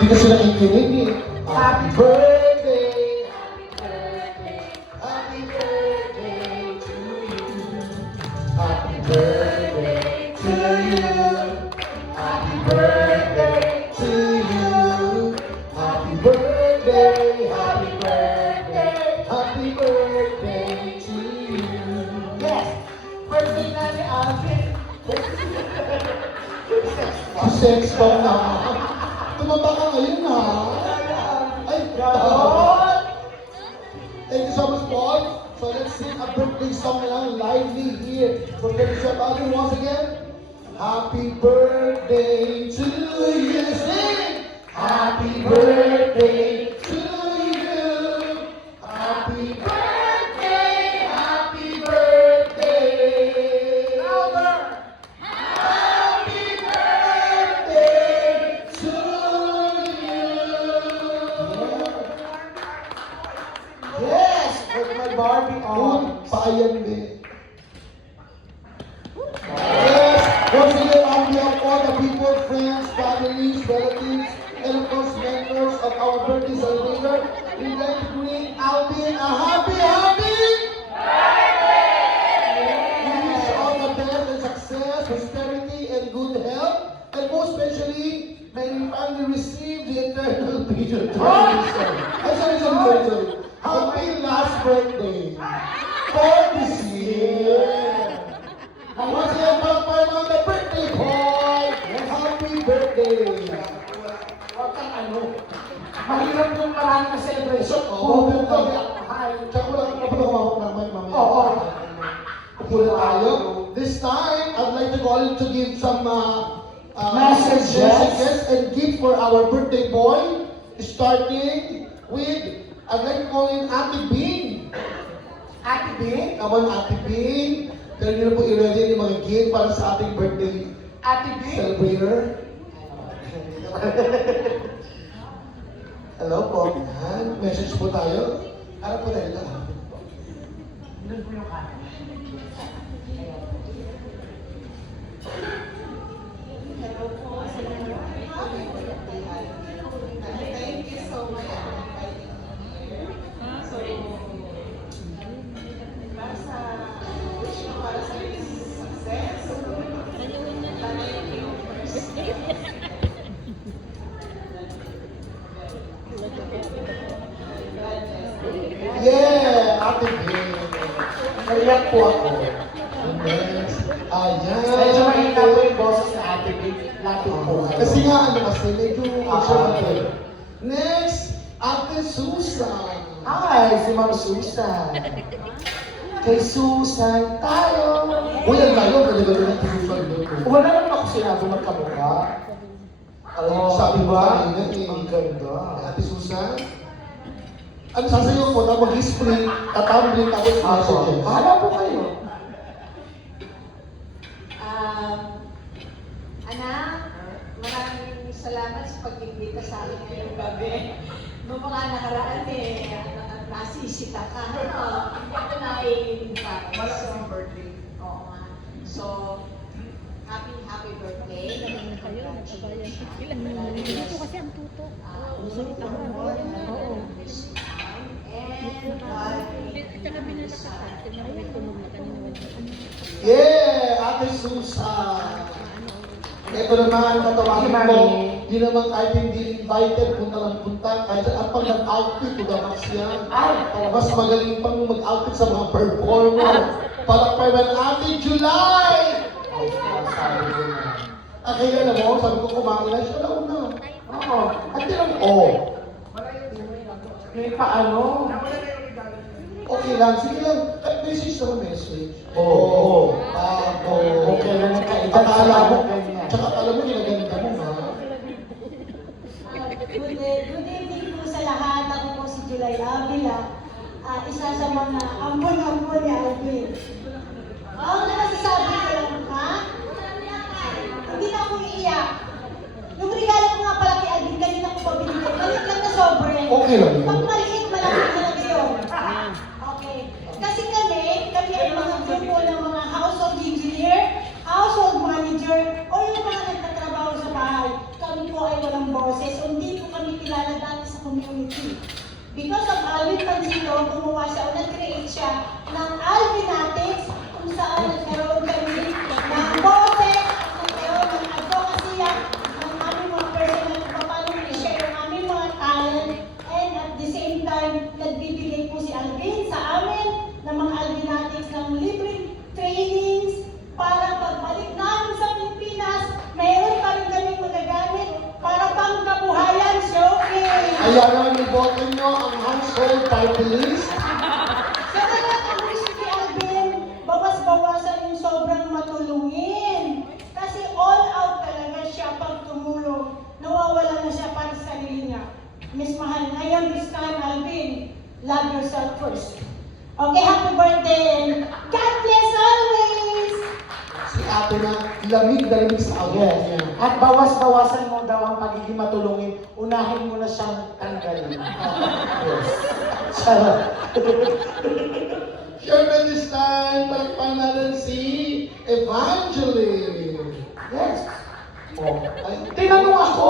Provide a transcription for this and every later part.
Hindi kasi nakikinig eh. Happy birthday! Happy birthday to you. Happy birthday to you. Happy birthday to you. Happy birthday, happy birthday, happy birthday to you. Yes! Birthday na ni Alvin. Sex ko na. Tumaba ka ngayon ha. Ay, God! Thank you so much, boys. So let's sing a birthday song lang lively here for Felicia Baldwin once again. Happy birthday to you. Sing! Happy birthday to you. Happy birthday, happy birthday. Louder! Happy birthday to you. Yes! With my Barbie on. Payan din. Yes, once again on behalf of all the people, friends, families, relatives, and of course members of our birthday celebration, we'd like to bring Alvin a happy birthday! We wish you all the best and success, prosperity, and good health, and most especially, may you finally receive the eternal vision. Sorry. Happy last birthday for this year. Once again, welcome on the birthday boy. Happy birthday. Huwag kang ano. Mahirap yung marami na celebration. Oo, Birthday oo. ako, mahal. Tsaka wala ka pa humawak ng mic mamaya. Oo. Pula tayo. This time, I'd like to call to give some Messages. and gift for our birthday boy. Starting with, I'd like to call in Ate Bing. Ate Bing? Come on, Ate Bing. Kaya nyo na po i-ready yung mga gift para sa ating birthday Ate Bing? celebrator. Hello po. Yan. Message po tayo. Harap po tayo lang. Doon po yung camera. Hello po sa inyo. Thank you so much for inviting me here. So, para sa wish ko para sa success. Sana yung first. Yeah! Ate Bing. Naiyak po ako. Next. Ayan. Medyo mahina po yung boses na Ate Bing. Lapit po. Kasi nga, medyo conservative. Next, Ate Susan. Hi, si Ma'am Susan. Kay Susan tayo. Uy, ang tayo, ganda-ganda ng Susan doon. Wala naman ako sinabi magkamukha. Alam Oh, sabi diba? ba? Ang ganda. Ate Susan. Ano sasayo mo? Tapos mag-spray, tatambling, tapos messages. Bahala po kayo. Anak, maraming salamat sa pag-imbita sa akin ngayong gabi. Noong mga nakaraan nasisita ka. Hindi ako naiinipay. Malaking birthday. Oo nga. So, happy birthday. Dito kasi ang tuto. Oo. And, Tsaka binalakasan. Tingnan may tunog na kanina. Yeah! Ate Susan. Ito naman, tatawagin ko, di naman kahit hindi invited, punta lang punta, kahit ang pag nag-outfit, tugamas yan. Mas magaling pang mag-outfit sa mga performer. Palakpayan Ate July! Sabi ko na. Kaya alam mo, sabi ko kumain na siya na una. Oo. At tinang, oh, May paano? okay lang, sige lang, message na message. Oo. Okay lang ang kaedad Tsaka sa alam mo, mga ganyan. tsaka alam mo, ginaganda mo, ha? Good evening po sa lahat. Ako po si July Avila. Isa sa mga ambon-ambon ni Alvin. Ang nasasabi ko lang, ha? Hindi na ako iiyak. Yung regalo ko nga pala kay Alvin, kanina ko pa binigay. Maliit lang na sobre. Okay lang yun. Pag maliit, malaki talaga yun. Okay. Kasi kami ay mga grupo ng mga household engineer, household manager, o yung mga nagtatrabaho sa bahay. Kami po ay walang boses. Hindi po Evansito, gumawa siya o nag-create siya ng Alvinatics kung saan nagkaroon kami ng boses, nagkaroon ng advocacy ng aming mga personal kung paano i-share yung aming mga talent, and at the same time, nagbibigay po si Alvin sa amin ng mga Alvinatics ng libreng trainings para pagbalik namin sa Pilipinas, mayroon pa rin kami magagamit para pang kabuhayan showcase. Ayan naman, iboto nyo ang household party list. Sa kanya ang gusto ni Alvin, bawas-bawasan yung sobrang matulungin. Kasi all out talaga siya pag tumulong. Nawawala na siya para sa sarili niya. Miss Mahal, ngayon this time, Alvin, love yourself first. Okay, happy birthday and God bless always! Si ate na lamig na lamig sa awal niya. At bawas-bawasan mo daw ang pagiging matulungin, unahin mo na siyang tanggalin. Yes. Charot. Siyempre this time, palakpan natin si Evangeline. Yes. Oh. Ay, Tinanong ako.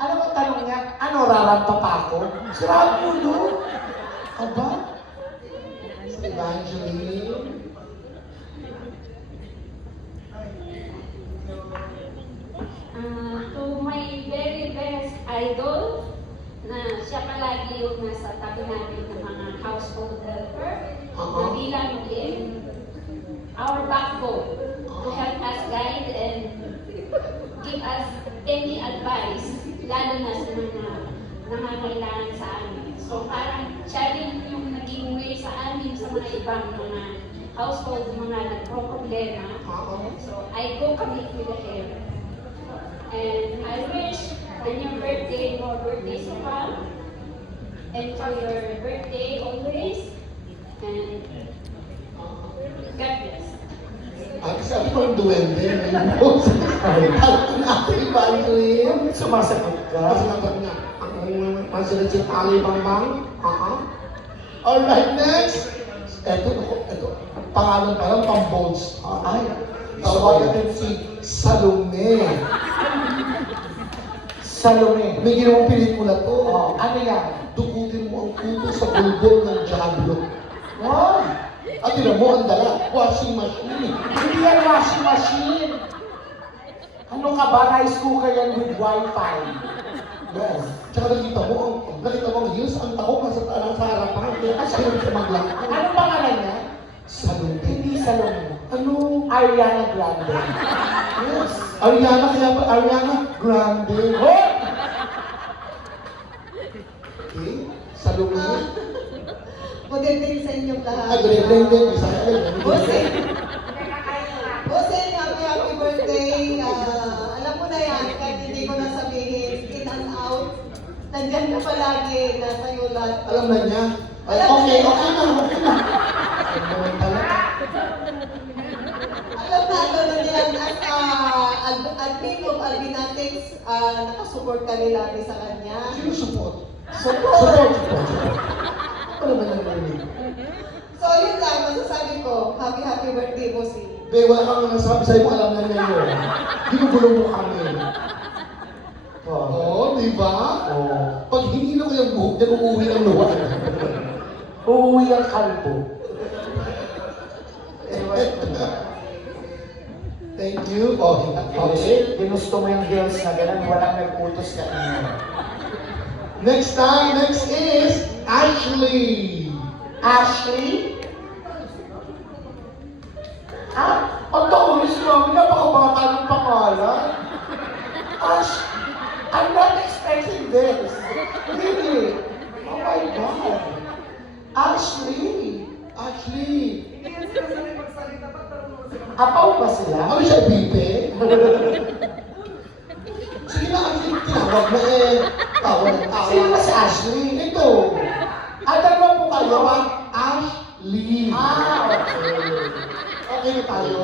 Ano ang tanong niya? Ano, rarampa pa ako? Sarap mo, no? aba? Si Evangeline. To my very best idol, na siya palagi yung nasa tabi natin ng mga household helper, na bilang in our backbone to help us guide and give us any advice, lalo na sa mga nangangailangan sa amin. So parang siya rin yung naging way sa amin sa mga ibang mga household, mga nagpro-problema. So I go connect with him. And I wish on your birthday, more birthdays to come. And for your birthday always. And God bless. Ate, sabi ko ang duwende. Ngayon po. Palakpan natin Evangeline. Sumasagot ka. Kasi naman niya, ang mansilat si Ali Bambang. Alright, next. Ito. Pangalan pa lang, pang-bolts. Ay, tawag natin si Salome. Salome. May ginawang pelikula to. Oh, ano yan? Dukutin mo ang kuto sa bulbol ng Diablo. Wow! At tinan mo ang dala, washing machine. Hindi yan washing machine. Ano ka ba? Rice cooker yan with wifi. Yes. Tsaka nakita mo ang heels, ang takong nasa harapan. Kaya siya yung sumaglak. Ano pangalan niya? Salome. Hindi Salome. Ano? Ariana Grande. Yes. Ariana, kaya ba? Ariana Grande. Oh! Okay. Salome. Magandang sa inyong lahat. Ay, blend. Bisaya. Bossing! Bossing, happy birthday. Alam mo na yan, kahit hindi ko na sabihin, in and out, nandyan ka palagi, nasa iyo lahat. Alam na niya. Ay, okay na. Ano pala? Alam na yan, at admin of Albinatics, nakasupport kami lagi sa kanya. Sino support? Support! Ano ba yung narinig? So yun lang, masasabi ko, happy birthday, Bossing. Be, wala kang nasabi sa'yo mo, alam na niya yun. Ginugulo mo kami. Oo, di ba? Oo. Pag hinilo ko yung buhok, yan uuwi ang luwa. Uuwi ang kalbo. Thank you. Okay. Ginusto mo yung heels na gano'n, walang nagputos na inyo. Next is Ashley. Ashley? Ah, ang takulis namin, napakabata ng pangalan. Ash, I'm not expecting this. Really? Oh my God. Ashley. Apaw ba sila? Ano siya, Bipe? Sige na, Ashley, tinawag na tawa ng tawa. Sino ba si Ashley? Ito. Dalawa po kayo? Ashley. Okay. Okay na tayo.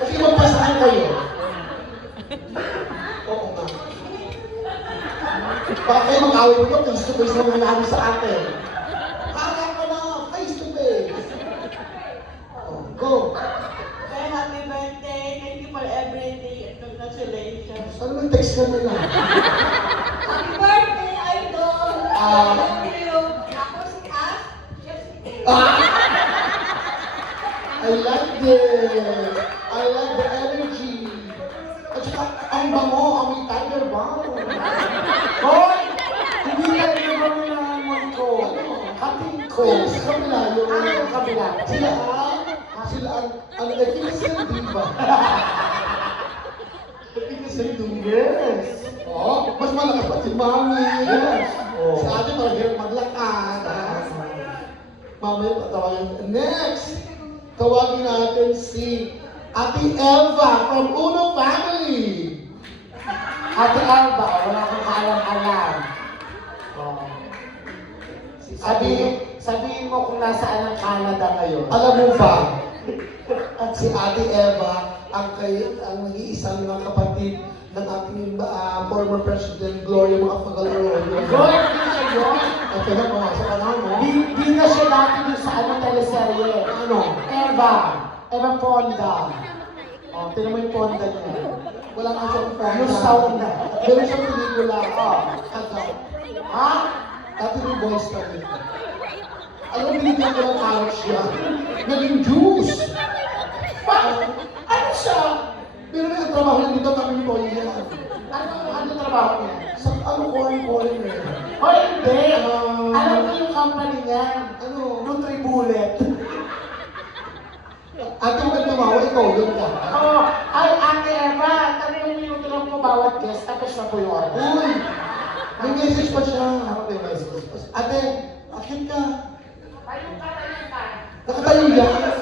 Kasi magpasahan kayo. Oo nga. Baka kayo mag-away mo, face to face na nangyari sa atin. Kaya ko na, face to face. Oh, go. Very happy birthday. Thank you for everything. Congratulations. Ano may text ka na lang? Happy birthday, Idol! Ah. Love you! Ako si As. I like this. I like the energy. At saka, ang bango, amoy tiger bomb. Hoy! Hindi na naman nalaman ko. Hating ko. Sa kabila, yung... Ano yung kabila? Sila ang efficient, di ba? Efficient, Yes. Oh, mas malakas pa si Mami. Yes. Oh. Sa atin, parang hirap maglakad. Mamaya, patawagan. Next, tawagin natin si Ate Elva from Uno Family. Ate Alba, wala kang kaalam-alam. Oh. Sabihin mo kung nasaan ang Canada ngayon. Alam mo ba, at si Ate Eva, ang nag-iisang mga kapatid ng ating former President Gloria Macapagal-Arroyo. Hoy, hindi siya yun. At kaya pumasok ka na, no? Di na siya dati dun sa teleserye. Ano? Eva Fonda. Oh, tinan mo yung Fonda niya. Wala nga siyang phone. Yung sound na. Meron siyang pelikula. Kagaw. Ha? Dati may boys kami. Alam mo, binigyan ko ng carrot siya. Naging juice. Ano siya? Pero may ang trabaho lang dito kami ni Boy yan. Ano trabaho niya? Sa calling eh. Hoy, hindi. Alam mo yung company niya? Ano? Nutribullet. Ate mo ka tumawa, ikaw yun ka. Oh, ay, Ate Eva, 3 minuto lang po bawat guest, tapos na po yung order. Uy! May message pa siya. Ano may message pa siya? Ate, akit ka. Ayun ka. Nakatayo yan.